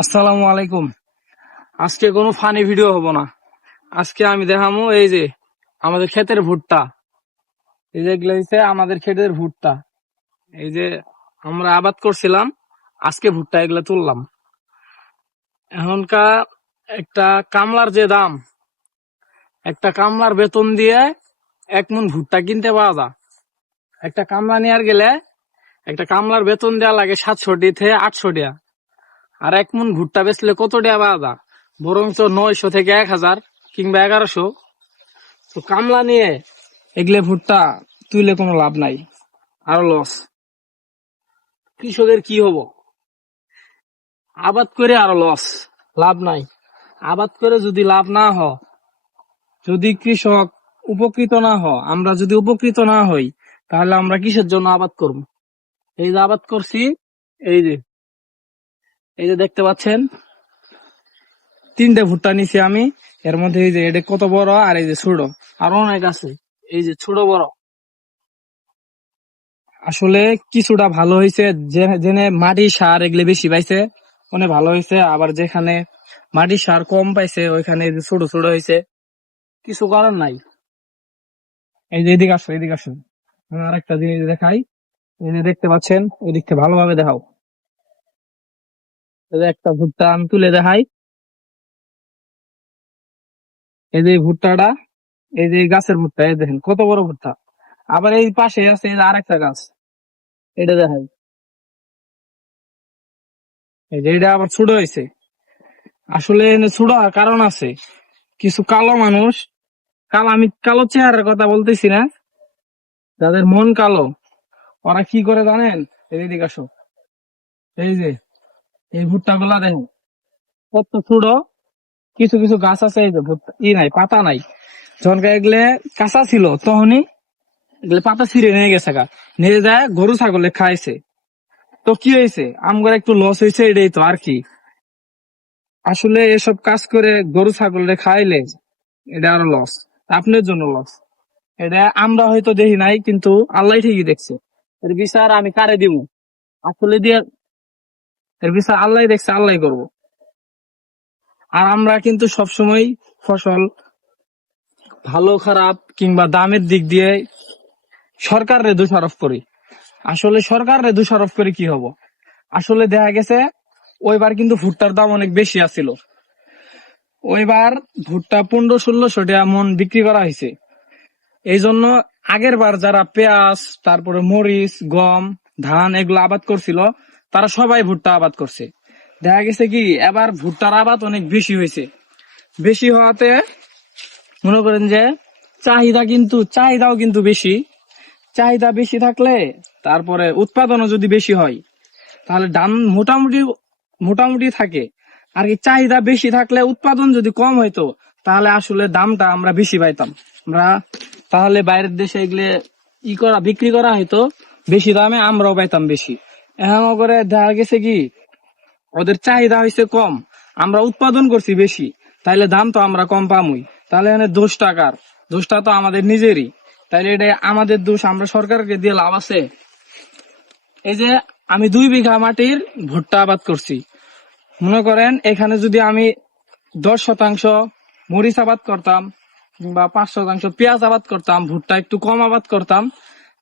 আসসালামু আলাইকুম। আজকে কোনো ফানি ভিডিও হবো না। আজকে আমি দেখামু এই যে আমাদের ক্ষেতের ভুট্টা। এই যে এগুলো হচ্ছে আমাদের ক্ষেতের ভুট্টা। এই যে আমরা আবাদ করছিলাম, আজকে ভুট্টা এগুলা তুললাম। এখনকার একটা কামলার যে দাম, একটা কামলার বেতন দিয়ে 1 মণ ভুট্টা কিনতে পাওয়া যায়। একটা কামলা নেওয়ার গেলে একটা কামলার বেতন দেওয়া লাগে 700 থেকে 800 টাকা। আর 1 মণ ভুট্টা বেচলে কত টাকা পাওয়া যায়? বরঞ্চ 900 থেকে 1000 কিংবা 1100। তো কামলা নিয়ে এগুলো ভুট্টা তুইলে কোনো লাভ নাই, আরো লস। কৃষকের কি হবো? আবাদ করে আরো লস, লাভ নাই। আবাদ করে যদি লাভ না যদি কৃষক উপকৃত না আমরা যদি উপকৃত না হই, তাহলে আমরা কিসের জন্য আবাদ করব? এই যে আবাদ করছি, এই যে এই যে দেখতে পাচ্ছেন 3টে ভুট্টা নিছি আমি। এর মধ্যে এই যে এটা কত বড়, আর এই যে ছোট, আরো অনেক আছে। এই যে ছোট বড়, আসলে কিছুটা ভালো হয়েছে। জেনে মাটির সার এগুলো বেশি পাইছে, অনেক ভালো হয়েছে। আবার যেখানে মাটির সার কম পাইছে ওইখানে ছোট ছোট হয়েছে, কিছু করার নাই। এই যে এদিকে আসো, এদিকে আসো, আমি আরেকটা জিনিস দেখাই। এই যে দেখতে পাচ্ছেন, ওই দিকটা ভালোভাবে দেখাও। এই যে একটা ভুট্টা আমি তুলে দেখাই। এই যে এই ভুট্টাটা, এই যে এই গাছের ভুট্টা, এই দেখেন কত বড় ভুট্টা। আবার এই পাশে আছে এই যে আরেকটা গাছ, এটা দেখাই। এই যে এটা আবার ছোট হয়েছে। আসলে ছোট হওয়ার কারণ আছে। কিছু কালো মানুষ, আমি কালো চেহারার কথা বলতেছি না, যাদের মন কালো, ওরা কি করে জানেন? এদিকে আসো, এই যে এই ভুট্টা গুলা দেখেন কত ছোট। কিছু কিছু গাছ আছে, এই যে ভুট্টা নাই, পাতা নাই। যখন এগুলো কাঁচা ছিল তখনই এগুলো পাতা ছিঁড়ে নিয়ে গেছে, নিয়ে যায় গরু ছাগলে খাইছে। তো কি হয়েছে? আমগর একটু লস হয়েছে, এটাই তো আর কি। আসলে এসব কাজ করে গরু ছাগলে খাইলে এটা আরো লস, আপনার জন্য লস। এটা আমরা হয়তো দেখি নাই, কিন্তু আল্লাহ ঠিকই দেখছে। এর বিচার আমি কারে দিব? আসলে দিয়ে এর বিচার আল্লাহ দেখছে, আল্লাহ করব। আর আমরা কিন্তু সবসময় ফসল ভালো খারাপ কিংবা দামের দিক দিয়ে সরকারে দোষারোপ করি। আসলে সরকারে দোষারোপ করে কি হবো? আসলে দেখা গেছে ওইবার কিন্তু ভুট্টার দাম অনেক বেশি আছিল। ওইবার ভুট্টা 1500-1600 টাকা মন বিক্রি করা হয়েছে। এই জন্য আগের বার যারা পেঁয়াজ, তারপরে মরিচ, গম, ধান এগুলো আবাদ করছিল, তারা সবাই ভুট্টা আবাদ করছে। দেখা গেছে কি এবার ভুট্টার আবাদ অনেক বেশি হয়েছে। বেশি হওয়াতে মনে করেন যে চাহিদাও কিন্তু বেশি। চাহিদা বেশি থাকলে তারপরে উৎপাদনও যদি বেশি হয়, তাহলে দাম মোটামুটি মোটামুটি থাকে। আর কি চাহিদা বেশি থাকলে উৎপাদন যদি কম হইতো, তাহলে আসলে দামটা আমরা বেশি পাইতাম। আমরা তাহলে বাইরের দেশে এগুলো বিক্রি করা হইতো বেশি দামে, আমরাও পাইতাম বেশি। এখন করে দেখা গেছে কি ওদের চাহিদা হয়েছে কম, আমরা উৎপাদন করছি বেশি, তাইলে দাম তো আমরা কম পামুই। তাহলে এখানে দোষটা তো আমাদের নিজেরই। তাইলে এটা আমাদের দোষ, আমরা সরকারকে দিয়ে লাভ আছে? এই যে আমি 2 বিঘা মাটির ভুট্টা আবাদ করছি। মনে করেন এখানে যদি আমি 10% মরিচ আবাদ করতাম, কিংবা 5% পেঁয়াজ আবাদ করতাম, ভুট্টা একটু কম আবাদ করতাম,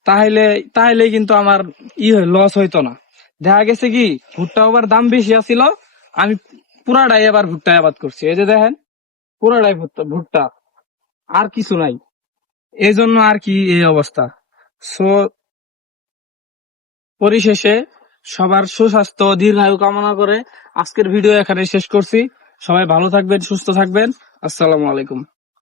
তাহলে তাহলে কিন্তু আমার লস হইতো না। দেখা গেছে কি ভুট্টা আবার দাম বেশি আছিল, আমি পুরাটাই আবার ভুট্টা আবাদ করছি। এই যে দেখেন পুরাটাই ভুট্টা ভুট্টা, আর কিছু নাই। এই জন্য আর কি এই অবস্থা। সো পরিশেষে সবার সুস্বাস্থ্য ও দীর্ঘায়ু কামনা করে আজকের ভিডিও এখানে শেষ করছি। সবাই ভালো থাকবেন, সুস্থ থাকবেন। আসসালামু আলাইকুম।